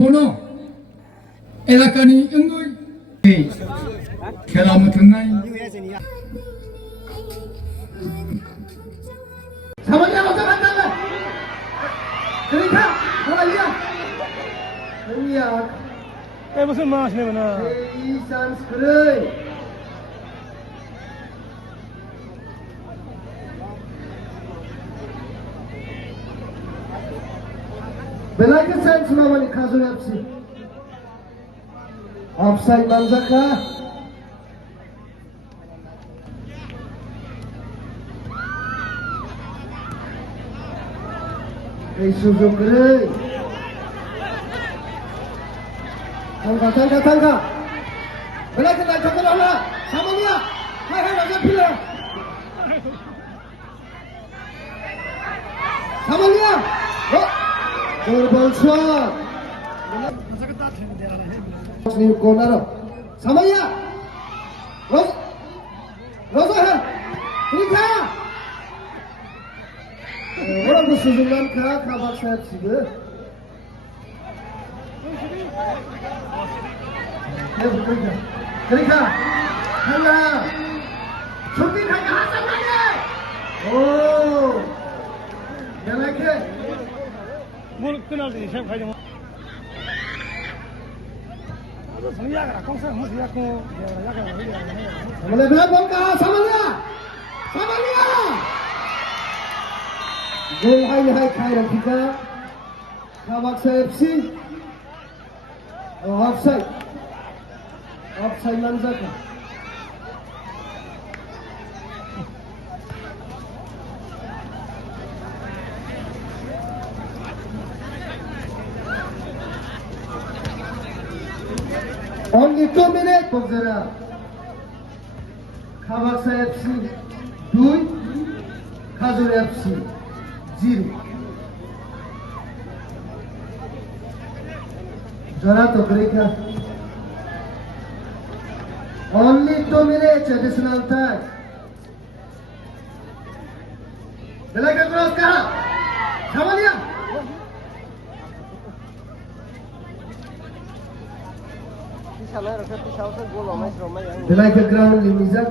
কোনো এলাকাनि ओंगै खेला मोथोंनाय 사모님 어서 간다며 그러니까 뭐야 뭐야 무슨 말 하시는구나. 이산스 그래 Belaki sen sınavını kazan hepsi. Offside manzaka. Ey sujuk kere. Tangga. Belaki nak cakap apa? Sama dia. Hai macam pilih. Sama dia. Oh. Durbal shot. New corner. Samaya. Rosa. Tika. Orang bersusunan kabak saya sih. Tika. Hanya. Shooting hanya samanya. Oh. Jalan ke. 뭘 끊어지 ሸ 가지 뭐. 성야가 공사 뭐 야고 야가 Samanya berapa? Samanya. Gol hai khai Rafika. Kabaksa FC. Offside. Offside manzaka. Only 2 minutes, Bogzara. Kabaksa FC 2, Khazur FC 0. Jara to break na. Only 2 minutes additional time. Belaka cross ka. Samania. They like the ground in Mizak.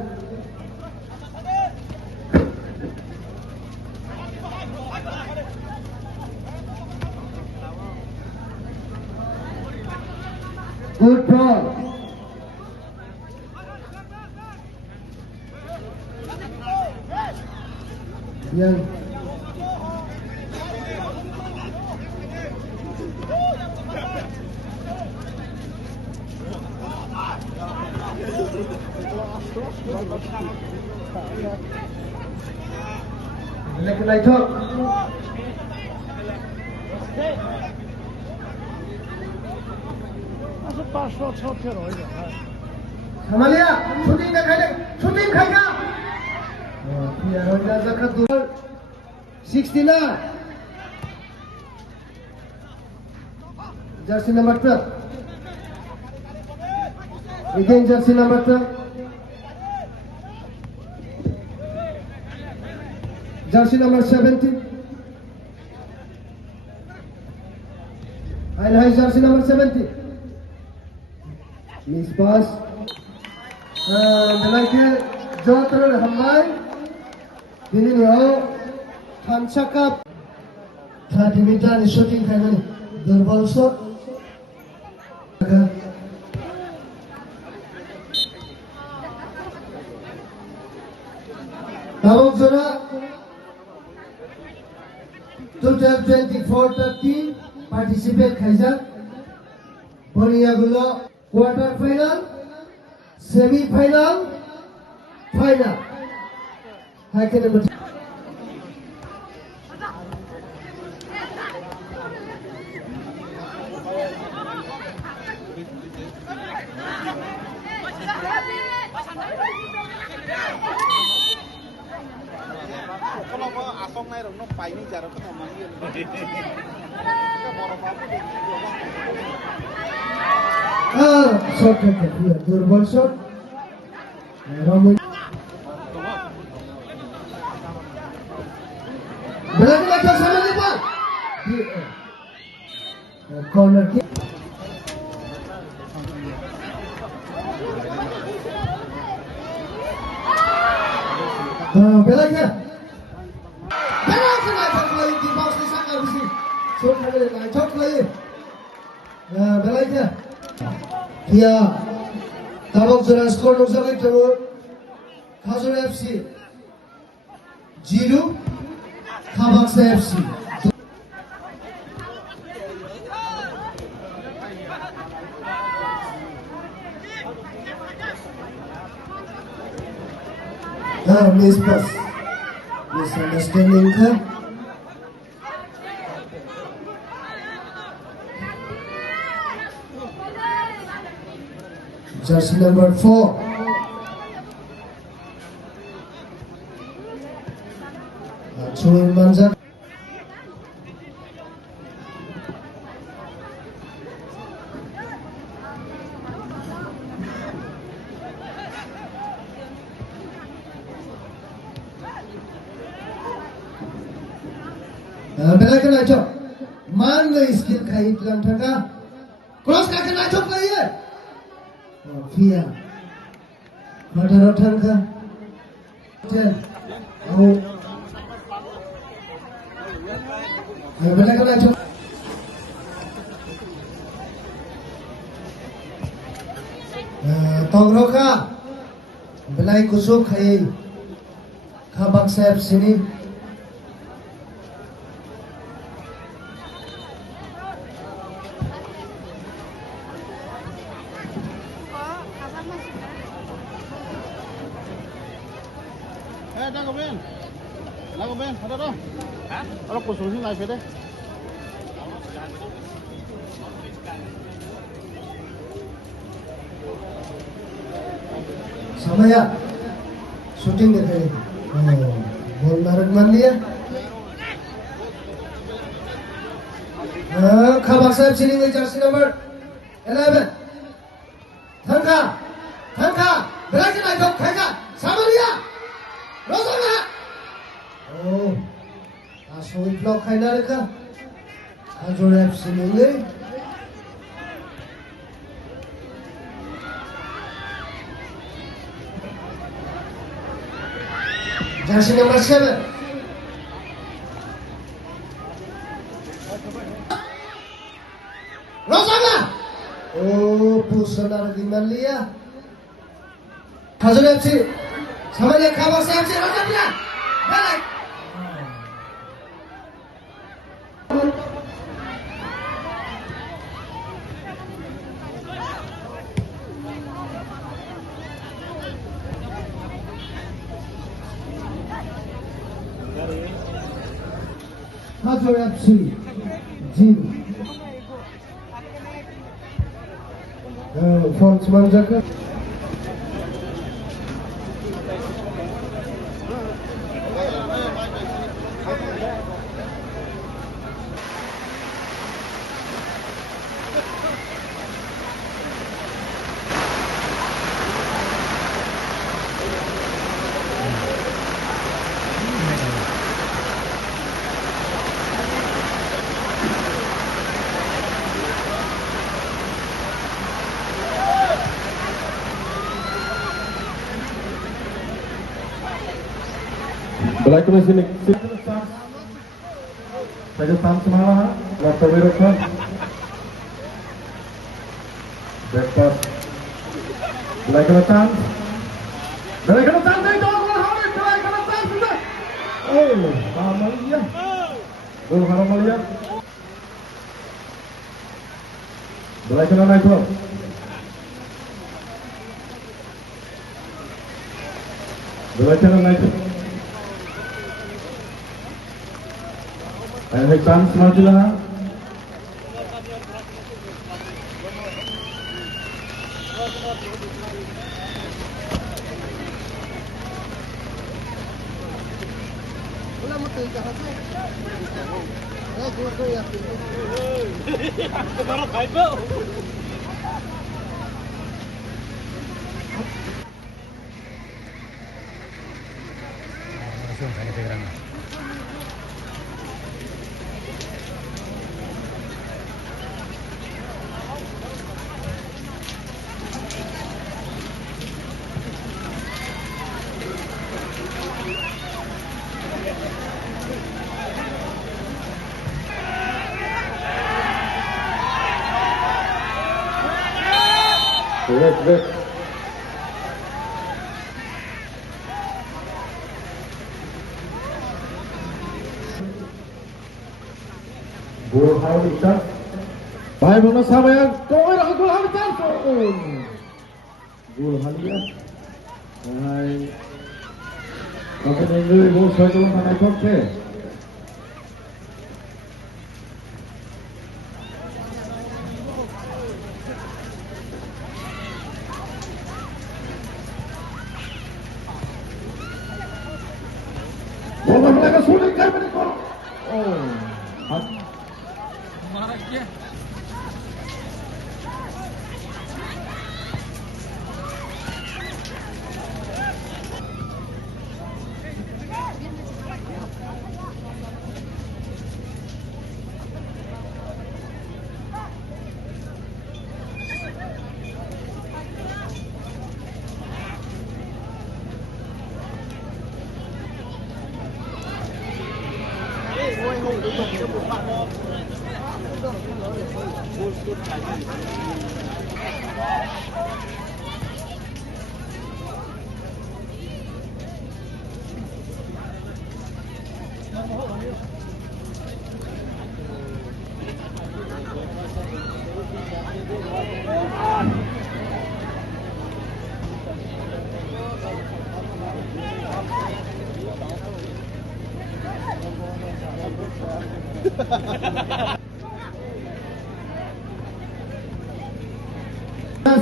Good ball. Young. Like I talk. 아주 빠서 쳐펴로 이거. Samalia, shooting khaika. Pia Raja Zakat 69. Jersey number 12. Again jersey number 12. Jersey number 17. And high jersey number 17. Miss pass. Like Jotter Hamai. Dinio. Tanchakap. 30 meter shooting kind Durbal shot. Tabok Zora 2024-13 participate Khaizak Boniyagulo quarter final, semi final, final. Hakan Kalau mau asong naik dong, pai ini jarak ke taman ini. Kita mau apa? shot here. Durbal shot. Ramu. Berarti macam sama ni pak. Corner kick. Belakang. Belakang nak cakap lagi di bawah sisa kursi. Cuma nak cakap lagi. Belakang. Dia tabak sudah skor nuk sakit terus. Khazur FC 0, Khabaksa FC. Misunderstanding kan? Jersey number 4. Chulun Manjak. Belakang nak cok. Mana skill kait dalam tangga? Cross kakak nak cok lagi. Via. Pada rotan ka. Ten. Oh. Belakang nak cok. Tong roka. Belai kusuk kai. Khabaksa FC ni. Đang bên. Đang bên, ada dah. Hah? Kalau posisi naik sini. Sama ya. Shooting देख रहे हैं. Ball मारक मान लिया. Khabaksa FC ni jersey number 11. Thangka. Belakang nak cok. Thangka. Sama dia. Rozana. Oh. Asal block kaya nak ke? Khazur FC ni. Jersey number 7. Rozana. Oh, pusana lagi Malia. Khazur FC. Sama dia Khabaksa FC Rozana. Balik. Khazur FC 0. Front Manjak. Belakang sini. Saya tam semua. Last over kan. Back pass. Belakang tam. Belakang tam dari dua gol harus. Belakang tam sudah. Oh, Amalia. Gol Amalia. Belakang naik gol. Belakang naik. Ayo tam semua. Wait. Gol Halitan. Baik Bruno Sabayan. Gol Halitan. Gol Halitan. Hai. Kapten Inggris gol saya dalam tanah Koke. Bola mereka sulit kan berikut. Oh.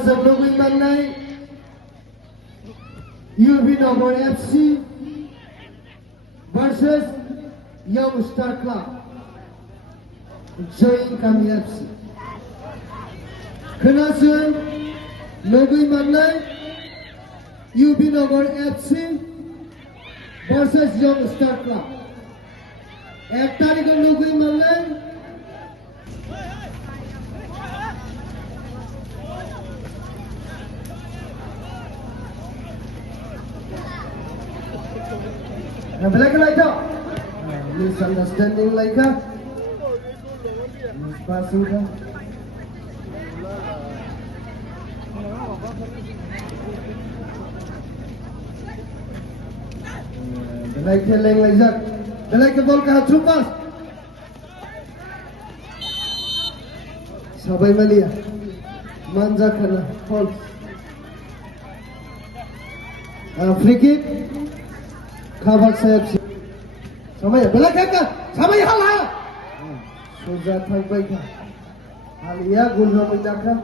Sebelum mengenai UB Nagor FC versus Young Star Club Join Kami FC. Kenasun Nagoi mengenai UB Nagor FC versus Young Star Club. Ek tarik Nagoi mengenai Belakang laika, misunderstanding laika, passing ka. Belakang leng laika, belakang bol ka trupas. Sabai malia, manja kana, hold. Free kick. Kabak sayap si. Sampai belakang ka, sampai hal. Sudah sampai ka. Halia guna menjaga.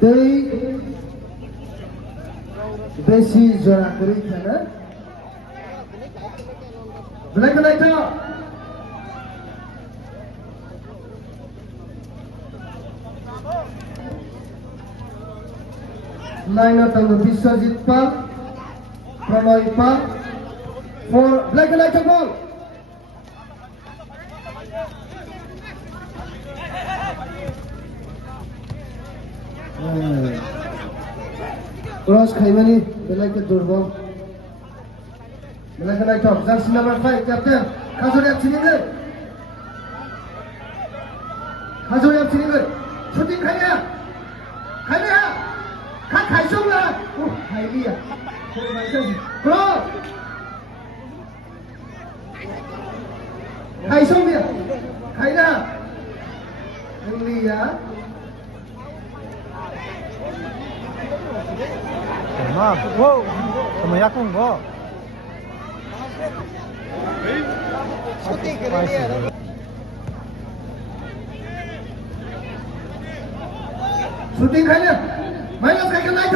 Dari besi zona kiri sana, belakang itu, line atau Biswajit Park, Pramay Park, for belakang itu ball. Cross Khaimani, belakang Durbal. Belakang itu, jersey number 5, Captain. Khazuriap sini ke? Khazuriap sini ke? Shooting Khaya. Khaya. Khat Khaisong lah. Khailia. Cross. Khaisong dia. Khaya. Khailia. Wow, sama yakung go. Shooting Khaya. Minus kaki naik